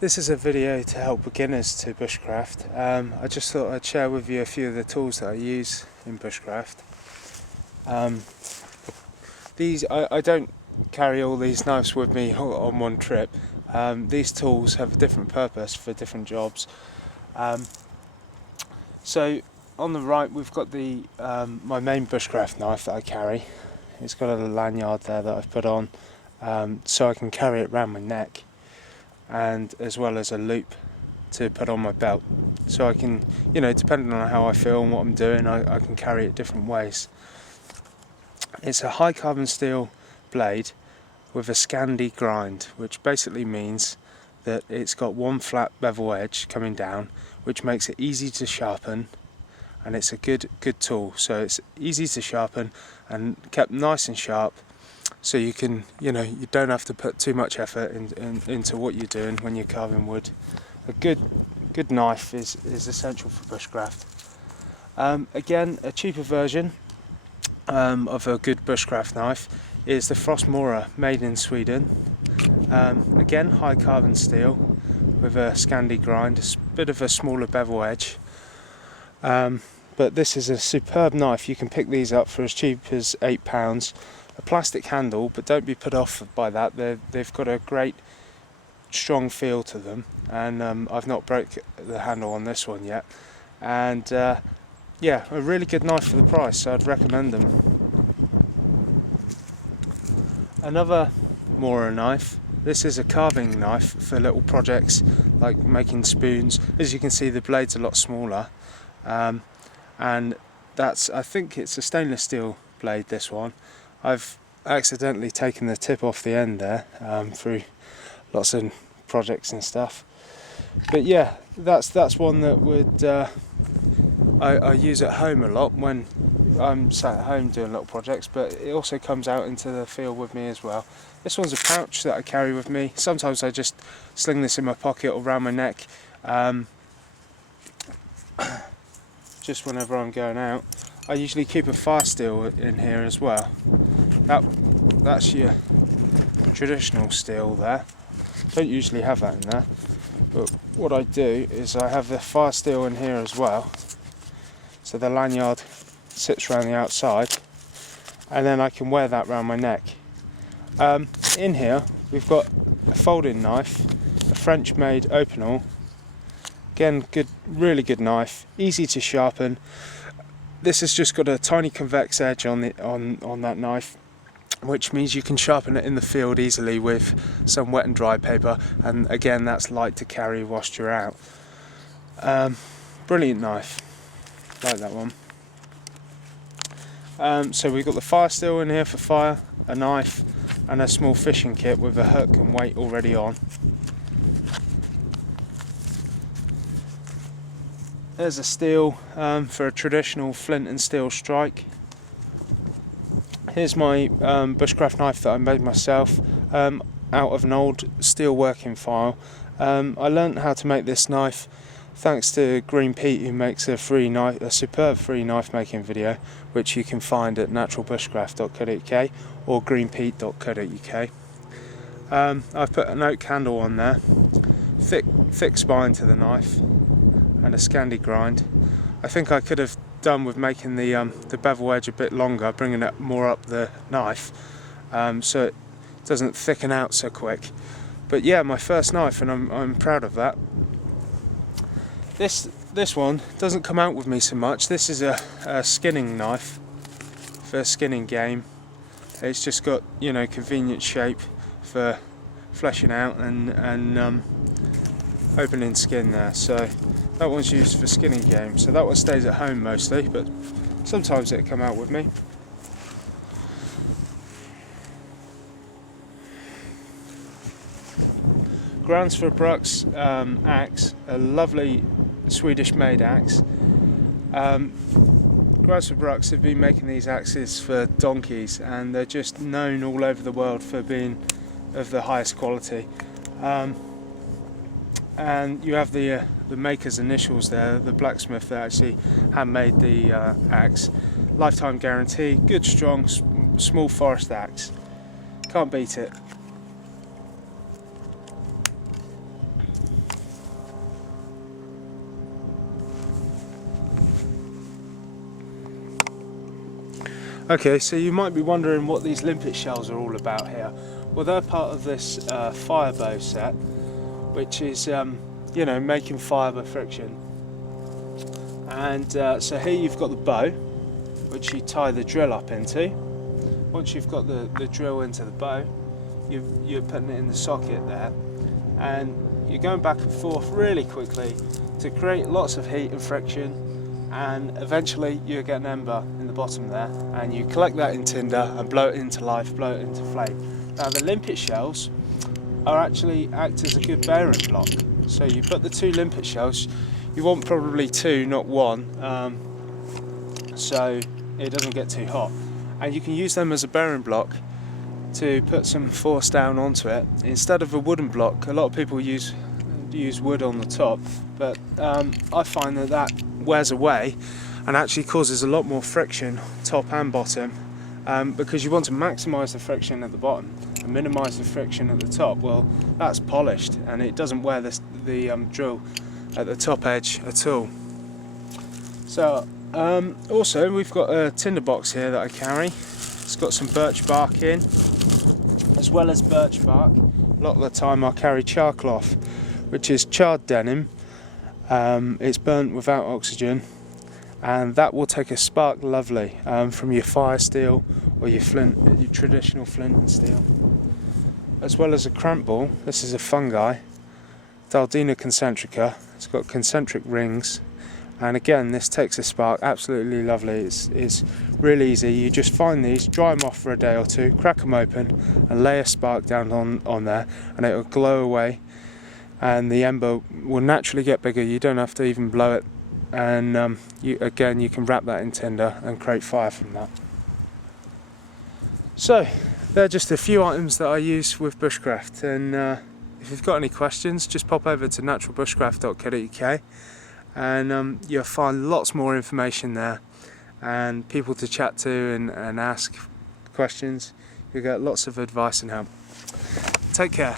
This is a video to help beginners to bushcraft. I just thought I'd share with you a few of the tools that I use in bushcraft. I don't carry all these knives with me on one trip. These tools have a different purpose for different jobs. So on the right we've got the my main bushcraft knife that I carry. It's got a lanyard there that I've put on so I can carry it around my neck, and as well as a loop to put on my belt, so I can, depending on how I feel and what I'm doing, I can carry it different ways. It's a high carbon steel blade with a Scandi grind, which basically means that it's got one flat bevel edge coming down, which makes it easy to sharpen, and it's a good tool. So it's easy to sharpen and kept nice and sharp, so you can, you don't have to put too much effort into what you're doing when you're carving wood. A good knife is essential for bushcraft. Again, a cheaper version of a good bushcraft knife is the Frostmora, made in Sweden. Again, high carbon steel with a Scandi grind, a bit of a smaller bevel edge. But this is a superb knife. You can pick these up for as cheap as £8. A plastic handle, but don't be put off by that. They've got a great strong feel to them, and I've not broke the handle on this one yet. And yeah, a really good knife for the price, so I'd recommend them. Another Mora knife. This is a carving knife for little projects like making spoons. As you can see, the blade's a lot smaller, and I think it's a stainless steel blade, this one. I've accidentally taken the tip off the end there through lots of projects and stuff. But yeah, that's one that would I use at home a lot when I'm sat at home doing little projects, but it also comes out into the field with me as well. This one's a pouch that I carry with me. Sometimes I just sling this in my pocket or around my neck, just whenever I'm going out. I usually keep a fire steel in here as well. That's your traditional steel there. Don't usually have that in there, but what I do is I have the fire steel in here as well, so the lanyard sits around the outside, and then I can wear that around my neck. In here we've got a folding knife, a French made Opinel. Again, really good knife, easy to sharpen. This has just got a tiny convex edge on that knife, which means you can sharpen it in the field easily with some wet and dry paper, and again, that's light to carry whilst you're out. Brilliant knife, like that one. So we've got the fire steel in here for fire, a knife, and a small fishing kit with a hook and weight already on. There's a steel for a traditional flint and steel strike. Here's my bushcraft knife that I made myself out of an old steel working file. I learnt how to make this knife thanks to Green Pete, who makes a superb free knife making video, which you can find at naturalbushcraft.co.uk or greenpete.co.uk. I've put an oak handle on there, thick spine to the knife, and a Scandi grind. I think I could have done with making the bevel edge a bit longer, bringing it more up the knife, so it doesn't thicken out so quick. But yeah, my first knife, and I'm proud of that. This one doesn't come out with me so much. This is a skinning knife for a skinning game. It's just got, convenient shape for fleshing out and opening skin there. So that one's used for skinning game. So that one stays at home mostly, but sometimes it'll come out with me. Untitled axe, a lovely Swedish made axe. Untitled have been making these axes for donkeys, and they're just known all over the world for being of the highest quality. And you have the maker's initials there, the blacksmith that actually handmade the axe. Lifetime guarantee, good strong small forest axe, can't beat it. Okay, so you might be wondering what these limpet shells are all about here. Well, they're part of this fire bow set, which is, you know, making fire by friction. And so here you've got the bow, which you tie the drill up into. Once you've got the drill into the bow, you're putting it in the socket there, and you're going back and forth really quickly to create lots of heat and friction, and eventually you get an ember in the bottom there, and you collect that in tinder and blow it into life, blow it into flame. Now the limpet shells are actually act as a good bearing block. So you put the 2 limpet shells, you want probably 2, not 1, so it doesn't get too hot. And you can use them as a bearing block to put some force down onto it. Instead of a wooden block, a lot of people use wood on the top, but I find that wears away and actually causes a lot more friction, top and bottom, because you want to maximise the friction at the bottom and minimise the friction at the top. Well, that's polished and it doesn't wear the drill at the top edge at all. So also we've got a tinderbox here that I carry. It's got some birch bark in, as well as birch bark. A lot of the time I carry char cloth, which is charred denim. It's burnt without oxygen, and that will take a spark lovely from your fire steel or your traditional flint and steel. As well as a cramp ball. This is a fungi, Daldina concentrica. It's got concentric rings, and again this takes a spark, absolutely lovely. It's really easy. You just find these, dry them off for a day or 2, crack them open and lay a spark down on there, and it will glow away, and the ember will naturally get bigger. You don't have to even blow it, and you can wrap that in tinder and create fire from that. So they're just a few items that I use with bushcraft, and if you've got any questions, just pop over to naturalbushcraft.co.uk, and you'll find lots more information there and people to chat to and ask questions. You'll get lots of advice and help. Take care.